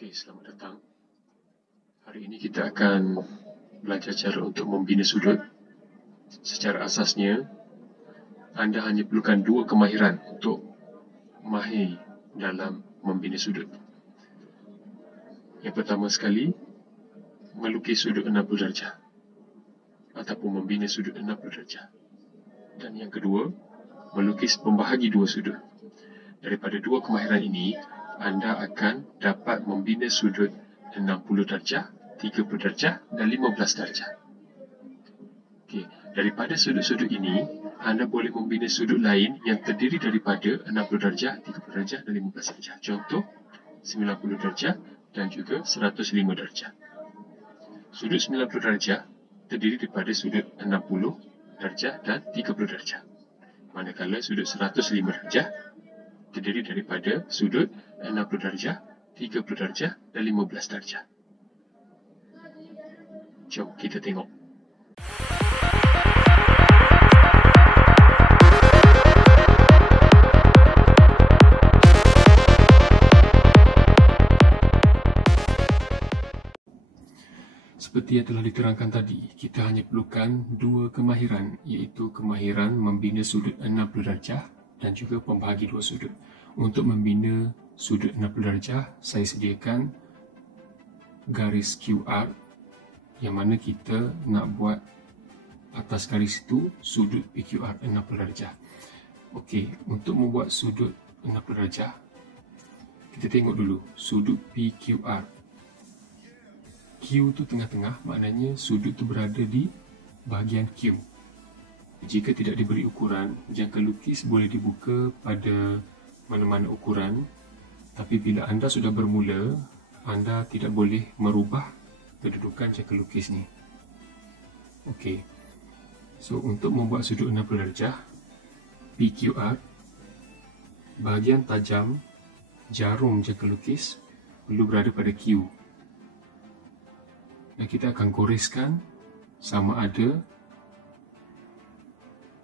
Okey, selamat datang. Hari ini kita akan belajar cara untuk membina sudut. Secara asasnya, anda hanya perlukan dua kemahiran untuk mahir dalam membina sudut. Yang pertama sekali, melukis sudut 60 darjah ataupun membina sudut 60 darjah. Dan yang kedua, melukis pembahagi dua sudut. Daripada dua kemahiran ini, anda akan dapat membina sudut 60 darjah, 30 darjah dan 15 darjah. Okey, daripada sudut-sudut ini, anda boleh membina sudut lain yang terdiri daripada 60 darjah, 30 darjah dan 15 darjah. Contoh, 90 darjah dan juga 105 darjah. Sudut 90 darjah terdiri daripada sudut 60 darjah dan 30 darjah. Manakala sudut 105 darjah terdiri daripada sudut 60 darjah, 30 darjah dan 15 darjah. Jom kita tengok. Seperti yang telah diterangkan tadi, kita hanya perlukan dua kemahiran, iaitu kemahiran membina sudut 60 darjah dan juga pembahagi dua sudut. Untuk membina sudut 60 darjah, saya sediakan garis QR yang mana kita nak buat atas garis itu sudut PQR 60 darjah. Okey, untuk membuat sudut 60 darjah, kita tengok dulu sudut PQR. Q tu tengah-tengah, maknanya sudut tu berada di bahagian Q. Jika tidak diberi ukuran, jangka lukis boleh dibuka pada mana-mana ukuran. Tapi bila anda sudah bermula, anda tidak boleh merubah kedudukan jangka lukis ni. Okey. So, untuk membuat sudut 60 darjah, PQR, bahagian tajam jarum jangka lukis perlu berada pada Q. Dan kita akan goreskan sama ada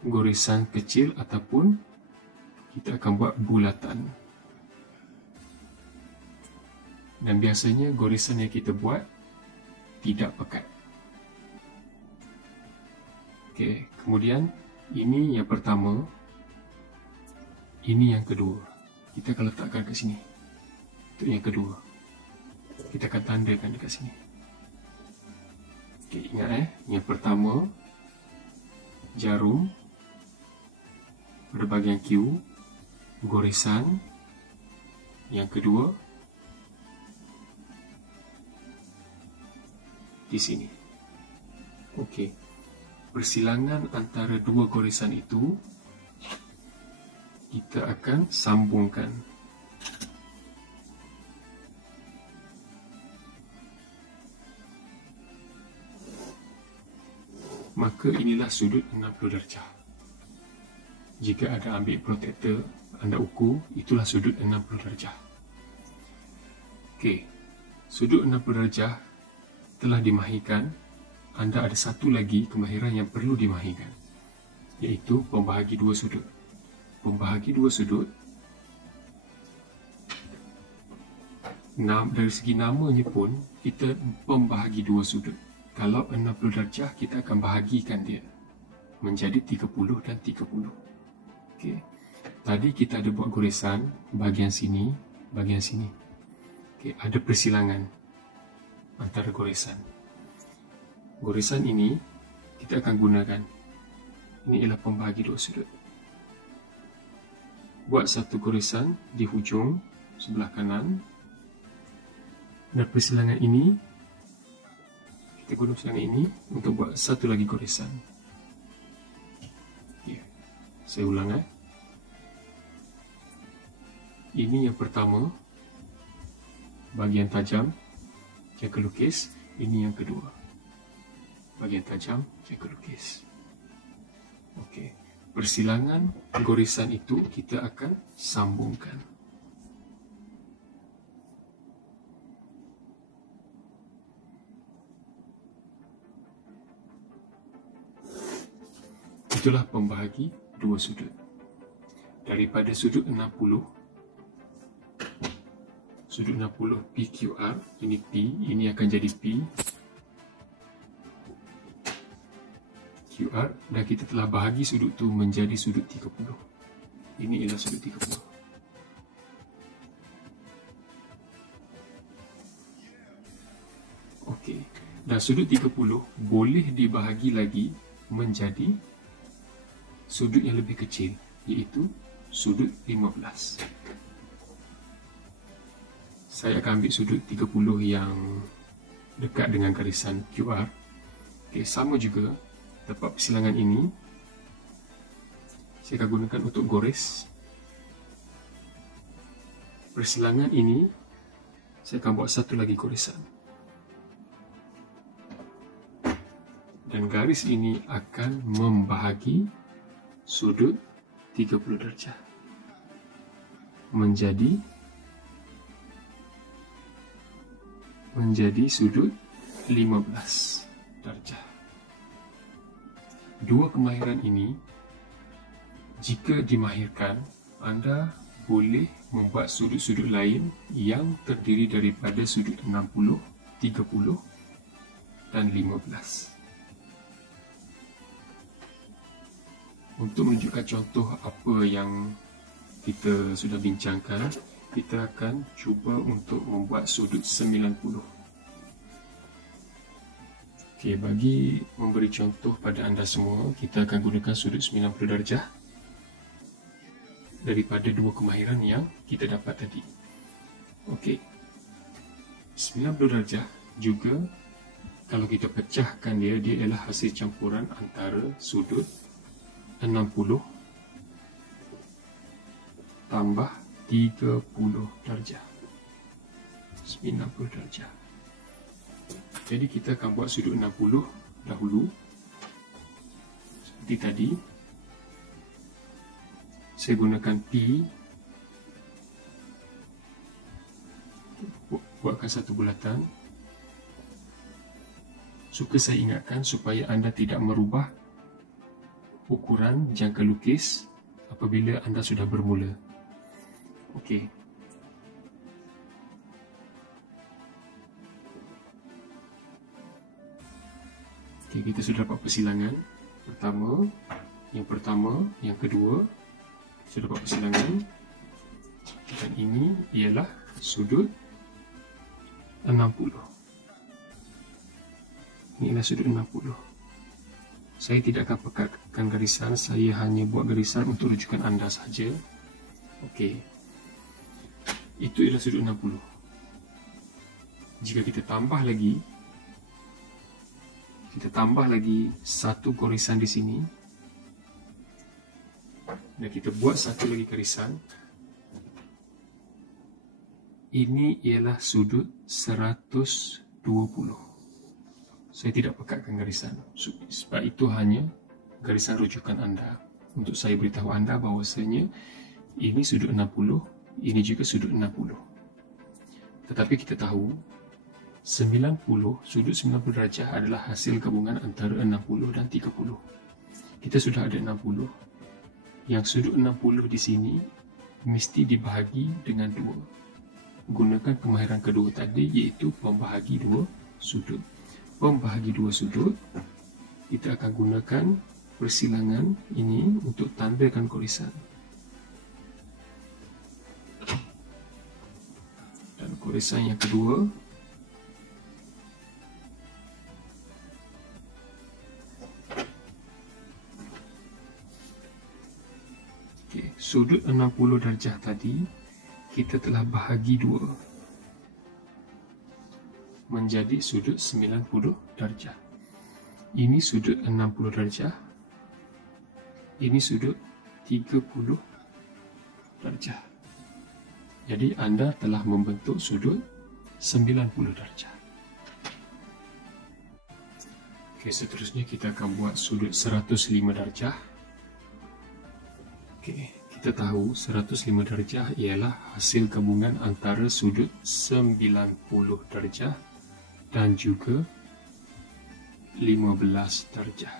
goresan kecil ataupun kita akan buat bulatan. Dan biasanya goresan yang kita buat tidak pekat. Okey, kemudian ini yang pertama, ini yang kedua. Kita akan letakkan kat sini. Itu yang kedua. Kita akan tandakan dekat sini. Okey, ingat yang pertama jarum pada bahagian Q, goresan. Yang kedua di sini. Okey, persilangan antara dua goresan itu kita akan sambungkan. Maka inilah sudut 60 darjah. Jika ada ambil protektor, anda ukur, itulah sudut 60 darjah. Okey, sudut 60 darjah telah dimahirkan. Anda ada satu lagi kemahiran yang perlu dimahirkan, iaitu pembahagi dua sudut. Pembahagi dua sudut, dari segi namanya pun, kita pembahagi dua sudut. Kalau 60 darjah, kita akan bahagikan dia menjadi 30 dan 30. Okey. Tadi kita ada buat goresan bahagian sini, bahagian sini. Okey, ada persilangan antara goresan. Goresan ini kita akan gunakan. Ini ialah pembahagi dua sudut. Buat satu goresan di hujung sebelah kanan. Dan persilangan ini, kita guna persilangan ini untuk buat satu lagi goresan. Okay. Saya ulang. Ini yang pertama, bahagian tajam jangka lukis. Ini yang kedua, bahagian tajam jangka lukis. Okey, persilangan goresan itu kita akan sambungkan. Itulah pembahagi dua sudut. Daripada sudut 60 sudut 60 PQR, ini P, ini akan jadi P QR, dan kita telah bahagi sudut tu menjadi sudut 30. Ini ialah sudut 30. Okey, dan sudut 30 boleh dibahagi lagi menjadi sudut yang lebih kecil, iaitu sudut 15. Saya akan ambil sudut 30 yang dekat dengan garisan QR. Okey, sama juga tempat persilangan ini saya akan gunakan untuk gores. Persilangan ini saya akan buat satu lagi goresan, dan garis ini akan membahagi sudut 30 darjah menjadi sudut 15 darjah. Dua kemahiran ini, jika dimahirkan, anda boleh membuat sudut-sudut lain yang terdiri daripada sudut 60, 30 dan 15. Untuk menunjukkan contoh apa yang kita sudah bincangkan, kita akan cuba untuk membuat sudut 90. Okey, bagi memberi contoh pada anda semua, kita akan gunakan sudut 90 darjah daripada dua kemahiran yang kita dapat tadi. Okey, 90 darjah juga, kalau kita pecahkan dia ialah hasil campuran antara sudut 60 tambah 30 darjah, 90 darjah. Jadi kita akan buat sudut 60 dahulu. Seperti tadi, saya gunakan P, buatkan satu bulatan. Suka saya ingatkan supaya anda tidak merubah ukuran jangka lukis apabila anda sudah bermula. Okey. Okey, kita sudah dapat persilangan pertama, yang kedua, sudah dapat persilangan, dan ini ialah sudut 60. Ini ialah sudut 60. Saya tidak akan pekatkan garisan, saya hanya buat garisan untuk rujukan anda sahaja. Okey, itu ialah sudut 60. Jika kita tambah lagi satu garisan di sini, dan kita buat satu lagi garisan, ini ialah sudut 120. Saya tidak pekatkan garisan, sebab itu hanya garisan rujukan anda, untuk saya beritahu anda bahawasanya ini sudut 60, ini juga sudut 60. Tetapi kita tahu 90, sudut 90 darjah adalah hasil gabungan antara 60 dan 30. Kita sudah ada 60. Yang sudut 60 di sini mesti dibahagi dengan 2. Gunakan kemahiran kedua tadi, iaitu pembahagi 2 sudut. Pembahagi 2 sudut, kita akan gunakan persilangan ini untuk tandakan garisan. Dan garisan yang kedua, sudut 60 darjah tadi kita telah bahagi 2 menjadi sudut 90 darjah. Ini sudut 60 darjah, ini sudut 30 darjah. Jadi anda telah membentuk sudut 90 darjah. Okey, seterusnya kita akan buat sudut 105 darjah. Okey, kita tahu 105 darjah ialah hasil gabungan antara sudut 90 darjah dan juga 15 darjah.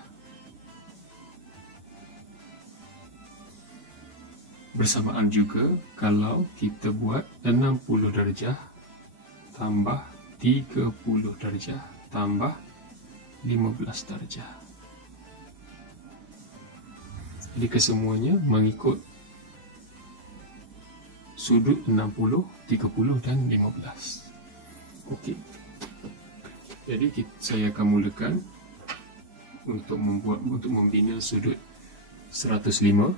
Bersamaan juga kalau kita buat 60 darjah tambah 30 darjah tambah 15 darjah. Jadi kesemuanya mengikut sudut 60, 30 dan 15. Okey. Jadi saya akan mulakan untuk membina sudut 105.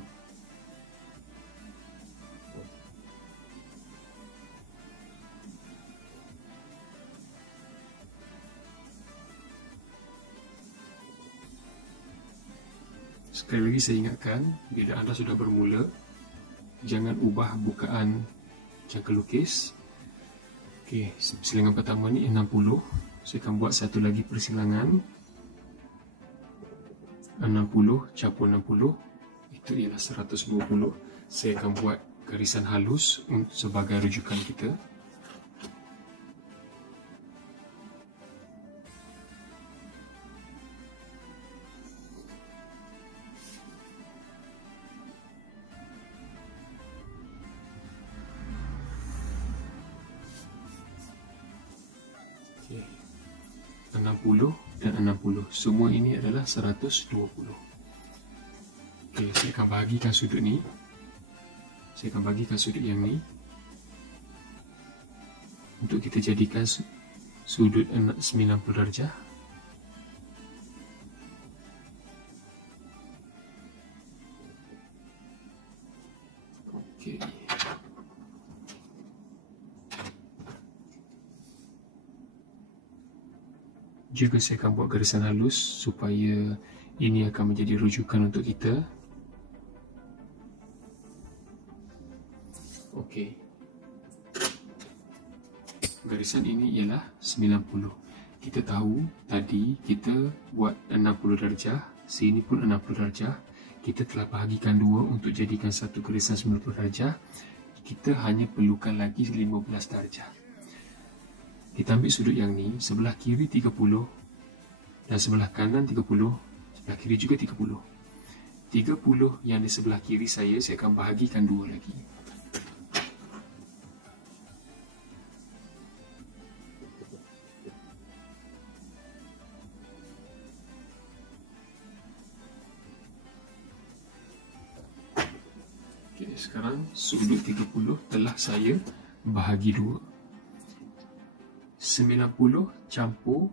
Sekali lagi saya ingatkan, bila anda sudah bermula, jangan ubah bukaan jangka lukis. Okey, silangan pertama ni 60. Saya akan buat satu lagi persilangan. 60 campur 60, itu ialah 120. Saya akan buat garisan halus sebagai rujukan kita. Okay. 60 dan 60. Semua ini adalah 120. Okey, saya akan bahagikan sudut ni. Saya akan bahagikan sudut yang ni untuk kita jadikan sudut 90 darjah. Okey. Juga saya akan buat garisan halus supaya ini akan menjadi rujukan untuk kita. Okey. Garisan ini ialah 90. Kita tahu tadi kita buat 60 darjah, sini pun 60 darjah. Kita telah bahagikan dua untuk jadikan satu garisan 90 darjah. Kita hanya perlukan lagi 15 darjah. Kita ambil sudut yang ni, sebelah kiri 30 dan sebelah kanan 30, sebelah kiri juga 30. 30 yang di sebelah kiri saya akan bahagikan dua lagi. Okay, sekarang sudut 30 telah saya bahagi dua. 90 campur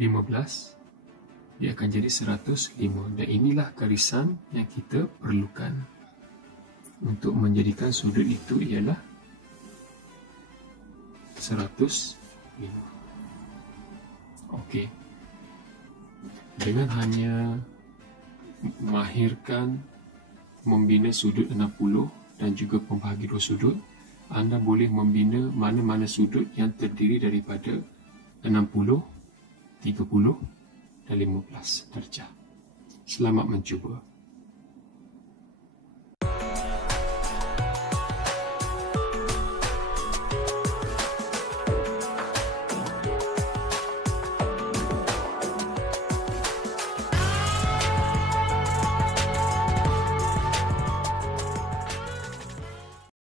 15, dia akan jadi 105. Dan inilah garisan yang kita perlukan untuk menjadikan sudut itu ialah 105. Okey. Dengan hanya mahirkan membina sudut 60 dan juga pembahagi dua sudut, anda boleh membina mana-mana sudut yang terdiri daripada 60, 30 dan 15 darjah. Selamat mencuba.